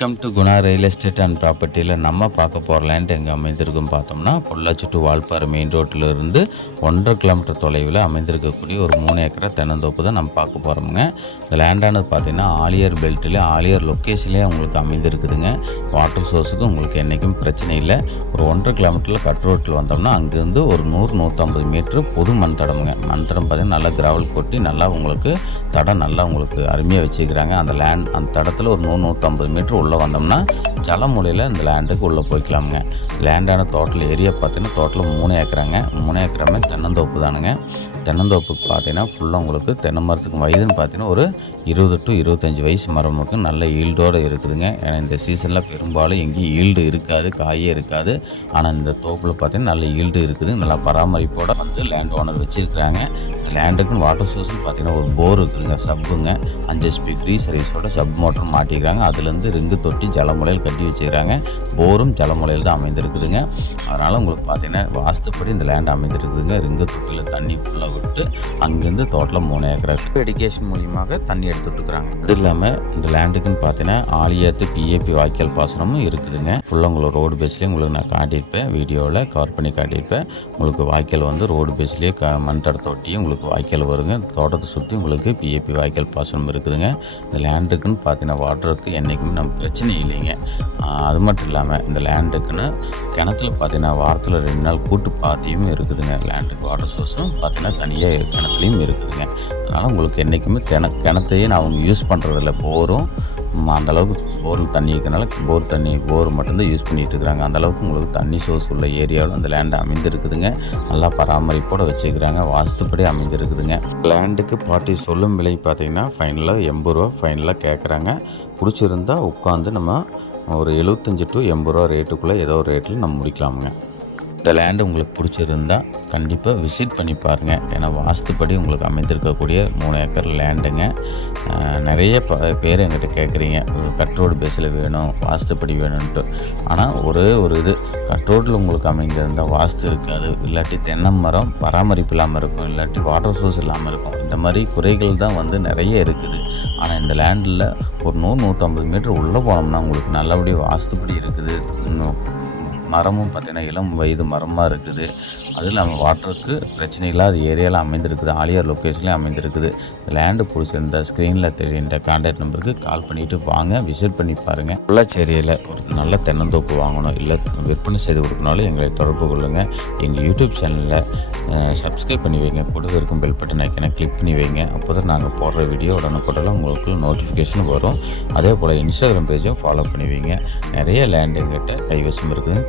Welcome to Guna real estate and ப்ராப்பர்ட்டியில் நம்ம பார்க்க போகிற லேண்ட் எங்கே அமைந்திருக்கும் பார்த்தோம்னா பொள்ளாச்சி டு வால்பாறை மெயின் ரோட்டில் இருந்து ஒன்றரை கிலோமீட்டர் தொலைவில் அமைந்திருக்கக்கூடிய ஒரு மூணு ஏக்கரை தென்னந்தோப்பு தான் நம்ம பார்க்க போகிறோமுங்க இந்த லேண்டானது பார்த்திங்கன்னா ஆலியர் பெல்ட்டில் ஆலியர் லொக்கேஷன்லேயே உங்களுக்கு அமைந்திருக்குதுங்க. வாட்டர் சோர்ஸுக்கு உங்களுக்கு என்றைக்கும் பிரச்சனை இல்லை. ஒரு ஒன்றரை கிலோமீட்டரில் கட் ரோட்டில் வந்தோம்னா அங்கேருந்து ஒரு நூறு நூற்றம்பது மீட்ரு பொது மண் தடமுங்க மண் தடம் பார்த்தீங்கன்னா நல்லா கிராவல் கொட்டி நல்லா உங்களுக்கு தடம் நல்லா உங்களுக்கு அருமையாக வச்சுக்கிறாங்க அந்த லேண்ட் அந்த தடத்தில் ஒரு நூறு நூற்றம்பது மீட்ரு உள்ளே வந்தோம்னா ஜலமூலையில் இந்த லேண்டுக்கு உள்ளே போய்க்கலாமுங்க. லேண்டான தோட்டல் ஏரியா பார்த்தீங்கன்னா தோட்டத்தில் மூணு ஏக்கராங்க. மூணு ஏக்கராமே தென்னந்தோப்பு தானுங்க. தென்னந்தோப்புக்கு பார்த்தீங்கன்னா ஃபுல்லாக உங்களுக்கு தென்னை மரத்துக்கு வயதுன்னு பார்த்தீங்கன்னா ஒரு இருபது டு இருபத்தஞ்சி வயசு மரமுக்கு நல்ல ஈல்டோடு இருக்குதுங்க. ஏன்னா இந்த சீசனில் பெரும்பாலும் எங்கேயும் ஈல்டு இருக்காது காயே இருக்காது. ஆனால் இந்த தோப்பில் பார்த்தீங்கன்னா நல்ல ஈல்டு இருக்குது. நல்லா பராமரிப்போட வந்து லேண்ட் ஓனர் வச்சுருக்கிறாங்க. லேண்டுக்குன்னு வாட்டர் சோர்ஸ்னு பார்த்தீங்கன்னா ஒரு போர் இருக்குதுங்க சப்புங்க. அஞ்சு எஸ்பி ஃப்ரீ சர்வீஸோட சப் மோட்டர் மாட்டிக்கிறாங்க. அதுலேருந்து தொட்டி ஜலமுலையில் கட்டி வச்சுக்கிறாங்க. போரும் ஜலமுலையில் தான் அமைந்திருக்குதுங்க. அதனால் உங்களுக்கு பார்த்தீங்கன்னா வாஸ்துப்படி இந்த லேண்ட் அமைந்திருக்குதுங்க. ரிங்கு தொட்டியில் தண்ணி ஃபுல்லாக விட்டு அங்கேருந்து தோட்டத்தில் மூணு ஏக்கர் எடிகேஷன் மூலியமாக தண்ணி எடுத்துட்டுருக்குறாங்க அது இல்லாமல் இந்த லேண்டுக்குன்னு பார்த்தீங்கன்னா ஆலியாத்து பிஏபி வாய்க்கால் பாசனமும் இருக்குதுங்க. ஃபுல்லாக உங்களுக்கு ரோடு பேஸ்லேயே உங்களுக்கு நான் காட்டியிருப்பேன். வீடியோவில் கவர் பண்ணி காட்டியிருப்பேன். உங்களுக்கு வாய்க்கால் வந்து ரோடு பேஸ்லேயே க மண் தடத்தை ஒட்டி உங்களுக்கு வாய்க்கால் வருங்க. தோட்டத்தை சுற்றி உங்களுக்கு பிஏபி வாய்க்கால் பாசனம் இருக்குதுங்க. இந்த லேண்டுக்குன்னு பார்த்தீங்கன்னா வாட்டருக்கு என்றைக்குமே நம்ம பிரச்சனை இல்லைங்க. அது மட்டும் இல்லாமல் இந்த லேண்டுக்குன்னு கிணத்துல பார்த்தீங்கன்னா வாரத்தில் ரெண்டு நாள் கூட்டு பாத்தியும் இருக்குதுங்க. லேண்டுக்கு வாட்டர் சோர்ஸும் பார்த்தீங்கன்னா தனியாக கிணத்துலையும் இருக்குதுங்க. அதனால் உங்களுக்கு என்றைக்குமே கிண கிணத்தையே நான் அவங்க யூஸ் பண்ணுறதில்ல போரும் அந்த அளவுக்கு போரில் தண்ணி இருக்கனால போர் தண்ணி போர் மட்டும்தான் யூஸ் பண்ணிகிட்டு இருக்கிறாங்க. அந்தளவுக்கு உங்களுக்கு தண்ணி சோர்ஸ் உள்ள ஏரியாவில் அந்த லேண்டு அமைந்திருக்குதுங்க. நல்லா பராமரிப்போடு வச்சுருக்கிறாங்க. வாஸ்துப்படி அமைந்திருக்குதுங்க. லேண்டுக்கு பார்ட்டி சொல்லும் விலை பார்த்தீங்கன்னா ஃபைனலாக எண்பது ரூபா ஃபைனலாக கேட்குறாங்க. பிடிச்சிருந்தா உட்காந்து நம்ம ஒரு எழுபத்தஞ்சி டு எண்பது ரூபா ரேட்டுக்குள்ளே ஏதோ ஒரு ரேட்டில் நம்ம முடிக்கலாமுங்க. இந்த லேண்டு உங்களுக்கு பிடிச்சிருந்தா கண்டிப்பாக விசிட் பண்ணி பாருங்கள் ஏன்னா வாஸ்துப்படி உங்களுக்கு அமைந்திருக்கக்கூடிய மூணு ஏக்கர் லேண்டுங்க நிறைய ப பேர் எங்கிட்ட கேட்குறீங்க ஒரு பேஸில் வேணும் வாஸ்துப்படி வேணும்ன்ட்டு. ஆனால் ஒரே ஒரு இது கட்ரோட்டில் உங்களுக்கு அமைந்திருந்தால் வாஸ்து இருக்காது. இல்லாட்டி தென்னை மரம் பராமரிப்பு இல்லாமல் இருக்கும். இல்லாட்டி வாட்டர் சோர்ஸ் இல்லாமல் இருக்கும். இந்த மாதிரி குறைகள் தான் வந்து நிறைய இருக்குது. ஆனால் இந்த லேண்டில் ஒரு நூறு நூற்றம்பது மீட்டர் உள்ளே போனோம்னா உங்களுக்கு நல்லபடியாக வாஸ்துப்படி இருக்குது. இன்னும் மரமும் பார்த்திங்கன்னா இளம் வயது மரமாக இருக்குது. அதுவும் இல்லாமல் வாட்டருக்கு பிரச்சனை இல்லாத ஏரியாவில் அமைந்திருக்குது. ஆலியார் லொக்கேஷன்லேயும் அமைந்திருக்குது. லேண்டு பிடிச்சிருந்த ஸ்க்ரீனில் தெரிகின்ற கான்டாக்ட் நம்பருக்கு கால் பண்ணிவிட்டு வாங்க. விசிட் பண்ணி பாருங்கள் பொள்ளாச்சேரியில் ஒரு நல்ல தென்னந்தோப்பு வாங்கணும். இல்லை விற்பனை செய்து கொடுக்கணாலும் எங்களை தொடர்பு கொள்ளுங்கள் எங்கள் யூடியூப் சேனலில் சப்ஸ்கிரைப் பண்ணி வைங்க. கொடுத்து இருக்கும் பெல் பட்டன் ஐக்கனை கிளிக் பண்ணி வைங்க. அப்போ தான் நாங்கள் போடுற வீடியோ உடனுக்குடலாம் உங்களுக்கு நோட்டிஃபிகேஷன் வரும். அதே போல் இன்ஸ்டாகிராம் பேஜும் ஃபாலோ பண்ணி வைங்க. நிறைய லேண்டு எங்கிட்ட கைவசம் இருக்குது